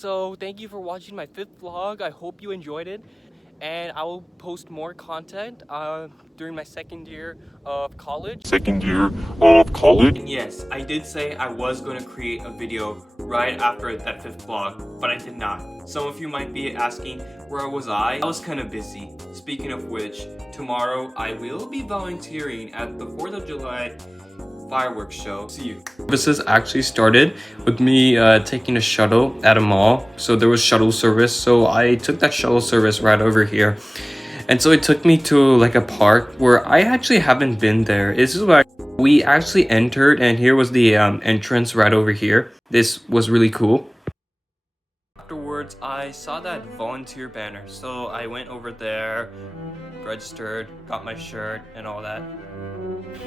So thank you for watching my 5th vlog. I hope you enjoyed it, and I will post more content during my second year of college. And yes, I did say I was going to create a video right after that 5th vlog, but I did not. Some of you might be asking, where was I? I was kind of busy. Speaking of which, tomorrow I will be volunteering at the 4th of July fireworks show. See you. Services actually started with me taking a shuttle at a mall. So there was shuttle service, so I took that shuttle service right over here, and so it took me to like a park where I actually haven't been there. This is where we actually entered, and here was the entrance right over here. This was really cool. Afterwards, I saw that volunteer banner, so I went over there, registered, got my shirt and all that.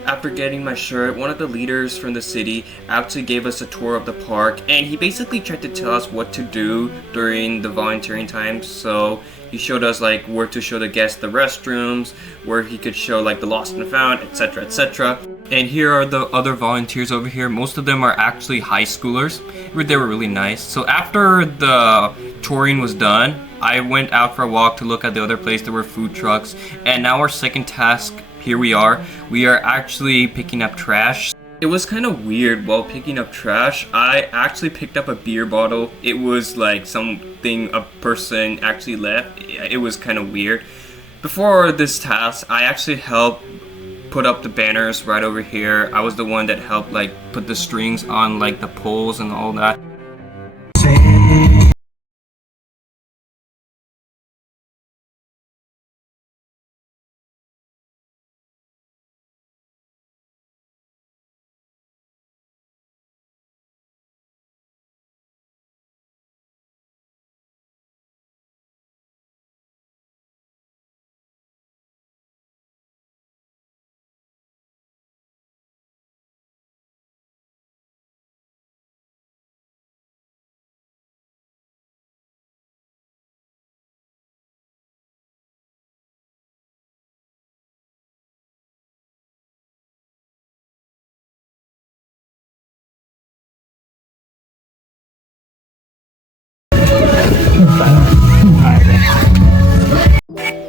After getting my shirt, one of the leaders from the city actually gave us a tour of the park, and he basically tried to tell us what to do during the volunteering time. So he showed us like where to show the guests the restrooms, where he could show like the lost and found, etc, etc. And here are the other volunteers over here. Most of them are actually high schoolers. They were really nice. So after the touring was done, I went out for a walk to look at the other place. There were food trucks, and now our second task, here we are actually picking up trash. It was kind of weird while picking up trash. I actually picked up a beer bottle. It was like something a person actually left. It was kind of weird. Before this task, I actually helped put up the banners right over here. I was the one that helped like put the strings on like the poles and all that.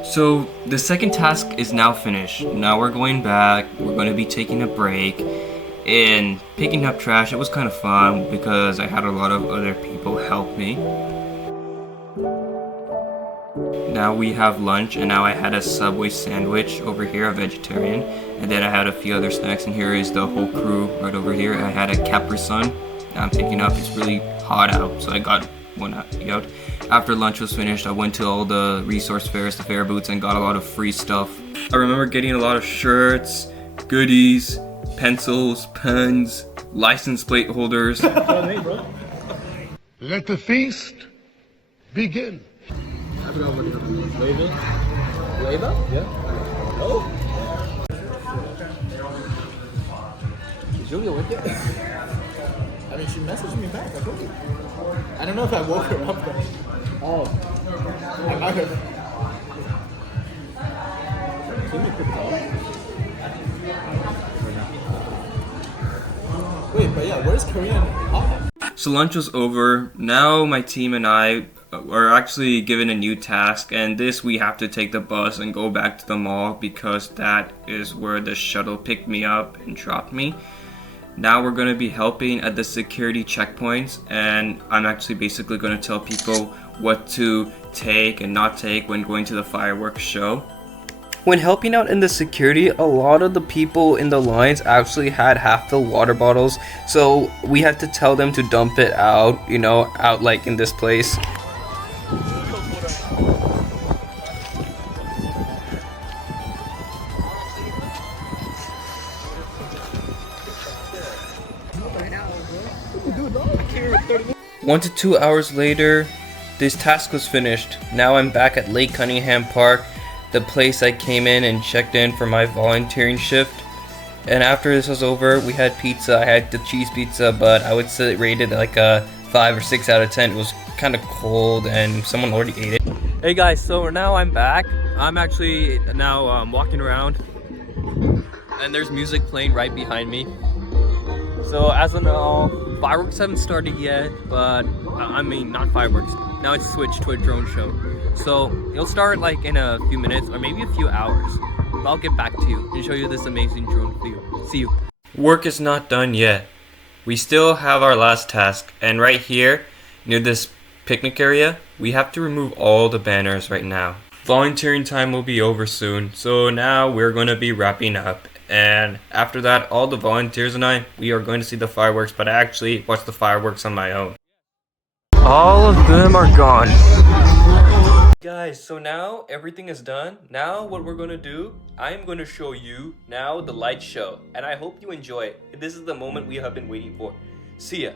So the second task is now finished. Now we're going back. We're going to be taking a break and picking up trash. It was kind of fun because I had a lot of other people help me. Now we have lunch, and now I had a Subway sandwich over here, a vegetarian, and then I had a few other snacks, and here is the whole crew right over here. I had a Capri Sun. Now I'm picking up. It's really hot out, so I got one out. After lunch was finished, I went to all the resource fairs, the fair booths, and got a lot of free stuff. I remember getting a lot of shirts, goodies, pencils, pens, license plate holders. Let the feast begin. I forgot what it was. Leva? Yeah. Oh. Is Julia with you? I mean, she messaged me back. I told you. I don't know if I woke her up though. Oh. I might have. Can you pick it up? Wait, but yeah, where's Korean pop? So lunch was over. Now my team and I are actually given a new task, and this we have to take the bus and go back to the mall because that is where the shuttle picked me up and dropped me. Now we're going to be helping at the security checkpoints, and I'm actually basically going to tell people what to take and not take when going to the fireworks show. When helping out in the security, a lot of the people in the lines actually had half-filled water bottles, so we had to tell them to dump it out, you know, out like in this place. One to 2 hours later, this task was finished. Now I'm back at Lake Cunningham Park, the place I came in and checked in for my volunteering shift. And after this was over, we had pizza. I had the cheese pizza, but I would say it rated like a 5 or 6 out of 10. It was kind of cold and someone already ate it. Hey guys, so now I'm back. I'm actually now walking around, and there's music playing right behind me. So as of now, fireworks haven't started yet, but I mean not fireworks. Now it's switched to a drone show. So it'll start like in a few minutes or maybe a few hours. But I'll get back to you and show you this amazing drone view. See you. Work is not done yet. We still have our last task, and right here, near this picnic area, we have to remove all the banners right now. Volunteering time will be over soon, so now we're going to be wrapping up. And after that, all the volunteers and I, we are going to see the fireworks, but I actually watch the fireworks on my own. All of them are gone. Guys, so now everything is done. Now what we're going to do, I'm going to show you now the light show. And I hope you enjoy it. This is the moment we have been waiting for. See ya.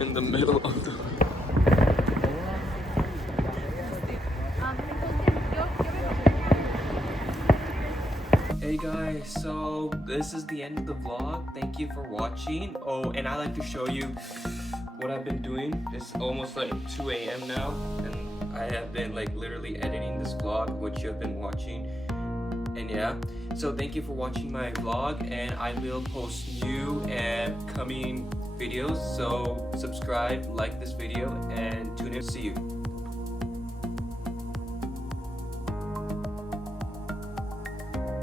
In the middle of the... Hey guys, so this is the end of the vlog. Thank you for watching. Oh, and I like to show you what I've been doing. It's almost like 2 a.m. now, and I have been like literally editing this vlog, which you have been watching. And yeah, so thank you for watching my vlog, and I will post new and coming videos. So subscribe, like this video, and tune in. See you.